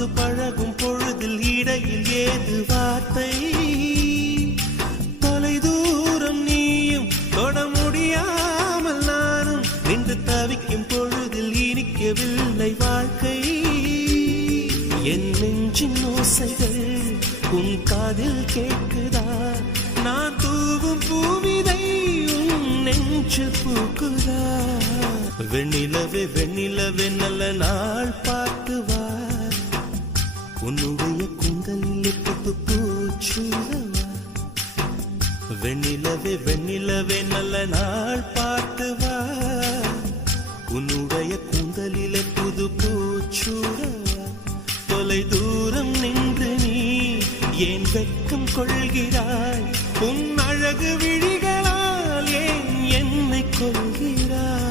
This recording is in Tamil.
புகுந்து பழகும் பொழுதில் இடையில் ஏது வார்த்தை? தொலைதூரம் நீயும் தொட முடியாமல் நானும் நின்று தவிக்கும் பொழுதில் இனிக்கவில்லை வாழ்க்கை. என் நெஞ்சின் ஓசைகள் உன் காதில் கேட்குதா? நான் தூவும் பூவிதை உன் நெஞ்சில் பூக்குதா? வெண்ணிலவே வெண்ணிலவே நல்ல நாள் உன்னுடைய குந்தலில் புத்து பூச்சுவா வெண்ணிலவே வெண்ணிலவே நல்ல நாள் பார்த்து வா. உன்னுடைய கூந்தலிலே புது பூச்சூடவா தொலை தூரம் நின்று நீ ஏன் வெக்கம் கொள்கிறாய்? உன் அழகு விழிகளால் ஏன் என்னை கொள்கிறாய்